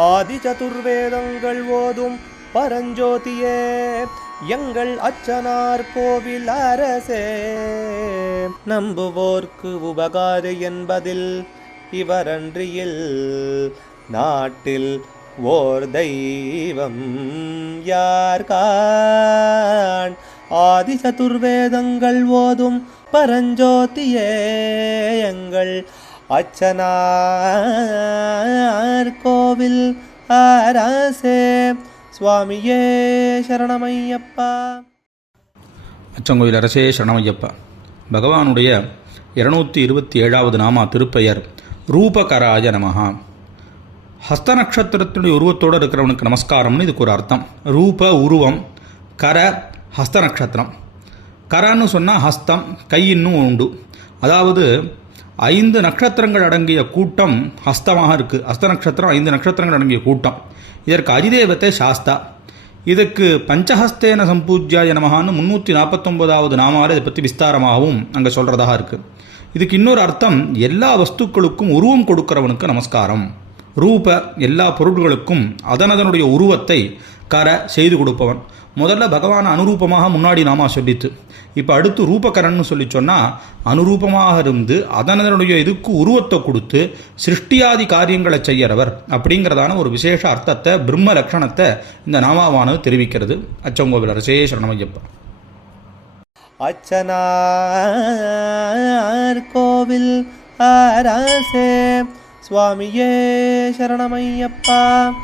ஆதி சதுர்வேதங்கள் ஓதும் பரஞ்சோதியே எங்கள் அச்சனார் கோவில் அரசே. நம்புவோர்க்கு உபகாரி என்பதில் இவரன்றியில் நாட்டில் ஓர் தெய்வம் யார்கான். ஆதி சதுர்வேதங்கள் ஓதும் பரஞ்சோதியே எங்கள் அச்சனார் கோவில் அரசே. சுவாமியே சரணமையப்பா. அச்சங்கோவில் அரசே சரணமையப்பா. பகவானுடைய 227வது நாமா திருப்பெயர் ரூபகராய நமஹா. ஹஸ்த நட்சத்திரத்தினுடைய உருவத்தோடு இருக்கிறவனுக்கு நமஸ்காரம்னு இதுக்கு ஒரு அர்த்தம். ரூப உருவம், கர ஹஸ்த நட்சத்திரம். கரன்னு சொன்னால் ஹஸ்தம், கையின்னும் உண்டு. அதாவது 5 நட்சத்திரங்கள் அடங்கிய கூட்டம் ஹஸ்தமாக இருக்குது. ஹஸ்த நட்சத்திரம் 5 நட்சத்திரங்கள் அடங்கிய கூட்டம். இதற்கு அதிதேவத்தை சாஸ்தா. இதுக்கு பஞ்சஹஸ்தேன சம்பூஜ்யாய நமஹான்னு 349வது நாமாவில் இதை பற்றி விஸ்தாரமாகவும் அங்கே சொல்கிறதாக இருக்குது. இதுக்கு இன்னொரு அர்த்தம், எல்லா வஸ்துக்களுக்கும் உருவம் கொடுக்கிறவனுக்கு நமஸ்காரம். ரூப எல்லா பொருட்களுக்கும் அதனதனுடைய உருவத்தை கர செய்து கொடுப்பவன். முதல்ல பகவான் அனுரூபமாக முன்னாடி நாமா சொல்லித்து. இப்போ அடுத்து ரூபகரன்னு சொல்லி சொன்னால் அனுரூபமாக இருந்து அதனதனுடைய இதுக்கு உருவத்தை கொடுத்து சிருஷ்டியாதி காரியங்களை செய்யறவர் அப்படிங்கிறதான ஒரு விசேஷ அர்த்தத்தை, பிரம்ம லட்சணத்தை இந்த நாமாவானது தெரிவிக்கிறது. அச்சங்கோவில் அரசே சரணமையப்பா. அச்சனார் கோவில் அரசே. சுவாமியே சரணமையப்பா.